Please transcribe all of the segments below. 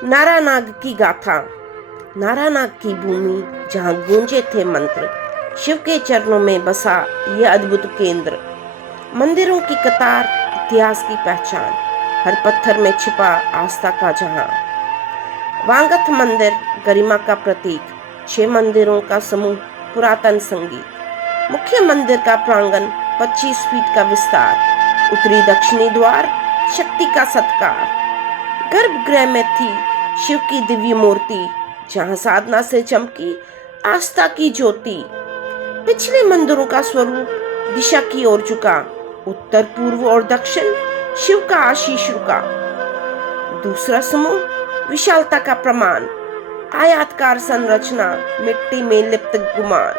नारानाग की गाथा। नारानाग की भूमि जहाँ गूंजे थे मंत्र, शिव के चरणों में बसा ये अद्भुत केंद्र। मंदिरों की कतार, इतिहास की पहचान, हर पत्थर में छिपा आस्था का जहां। वांगथ मंदिर गरिमा का प्रतीक, 6 मंदिरों का समूह, पुरातन संगीत। मुख्य मंदिर का प्रांगण, 25 फीट का विस्तार, उत्तरी दक्षिणी द्वार, शक्ति का सत्कार। गर्भगृह में थी शिव की दिव्य मूर्ति, जहां साधना से चमकी आस्था की ज्योति। पिछले मंदिरों का स्वरूप दिशा की ओर झुका, उत्तर पूर्व और दक्षिण शिव का आशीष रुका। दूसरा समूह, विशालता का प्रमाण, आयताकार संरचना, मिट्टी में लिप्त गुमान।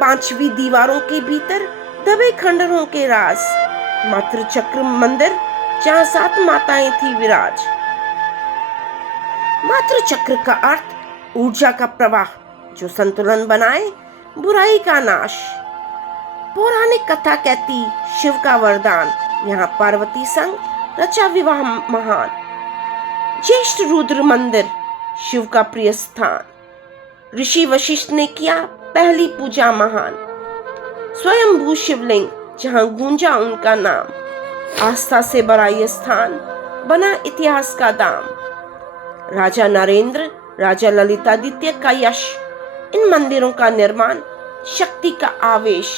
5वीं दीवारों के भीतर दबे खंडरों के राज, मातृ चक्र मंदिर जहाँ 7 माताएं थी विराज। मातृ चक्र का अर्थ ऊर्जा का प्रवाह, जो संतुलन बनाए बुराई का नाश। पौराणिक कथा कहती शिव का वरदान, यहाँ पार्वती संग रचा विवाह महान। ज्येष्ठ रुद्र मंदिर, शिव का प्रिय स्थान, ऋषि वशिष्ठ ने किया पहली पूजा महान। स्वयंभू शिवलिंग, जहाँ गूंजा उनका नाम, आस्था से भरा ये स्थान बना इतिहास का दाम। राजा नरेंद्र, राजा ललितादित्य का यश, इन मंदिरों का निर्माण, शक्ति का आवेश।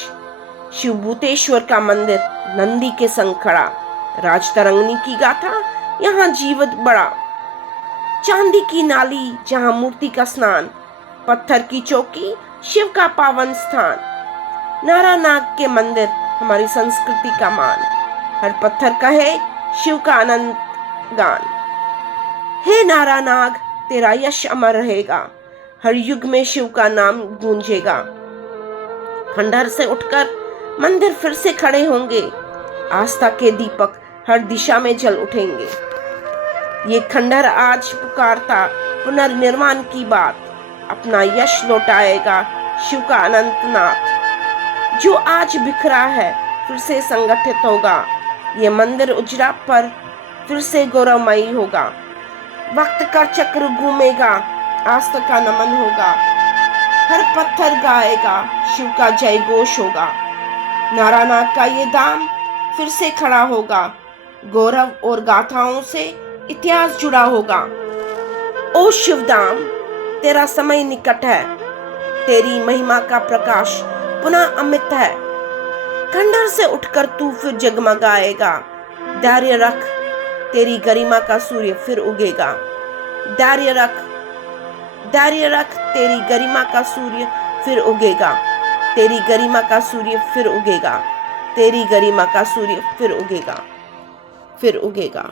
शिवभूतेश्वर का मंदिर नंदी के संग खड़ा, राजतरंगिणी की गाथा यहाँ जीवित बड़ा। चांदी की नाली, जहाँ मूर्ति का स्नान, पत्थर की चौकी, शिव का पावन स्थान। नारानाग के मंदिर, हमारी संस्कृति का मान, हर पत्थर कहे शिव का अनंत गान। हे नारानाग, तेरा यश अमर रहेगा, हर युग में शिव का नाम गूंजेगा। खंडहर से उठकर मंदिर फिर से खड़े होंगे, आस्था के दीपक हर दिशा में जल उठेंगे। ये खंडहर आज पुकारता पुनर्निर्माण की बात, अपना यश लौटाएगा शिव का अनंत नाथ। जो आज बिखरा है फिर से संगठित होगा, ये मंदिर उजड़ा पर फिर से गौरवमयी होगा। वक्त का चक्र घूमेगा, आस्था का नमन होगा, हर पत्थर गाएगा शिव का जय घोष होगा। नारानाग का ये धाम फिर से खड़ा होगा, गौरव और गाथाओं से इतिहास जुड़ा होगा। ओ शिवधाम, तेरा समय निकट है, तेरी महिमा का प्रकाश पुनः अमित है। खंडहर से उठकर तू फिर जगमगाएगा, धैर्य रख, तेरी गरिमा का सूर्य फिर उगेगा। धैर्य रख, धैर्य रख, तेरी गरिमा का सूर्य फिर उगेगा। तेरी गरिमा का सूर्य फिर उगेगा, तेरी गरिमा का सूर्य फिर उगेगा, फिर उगेगा।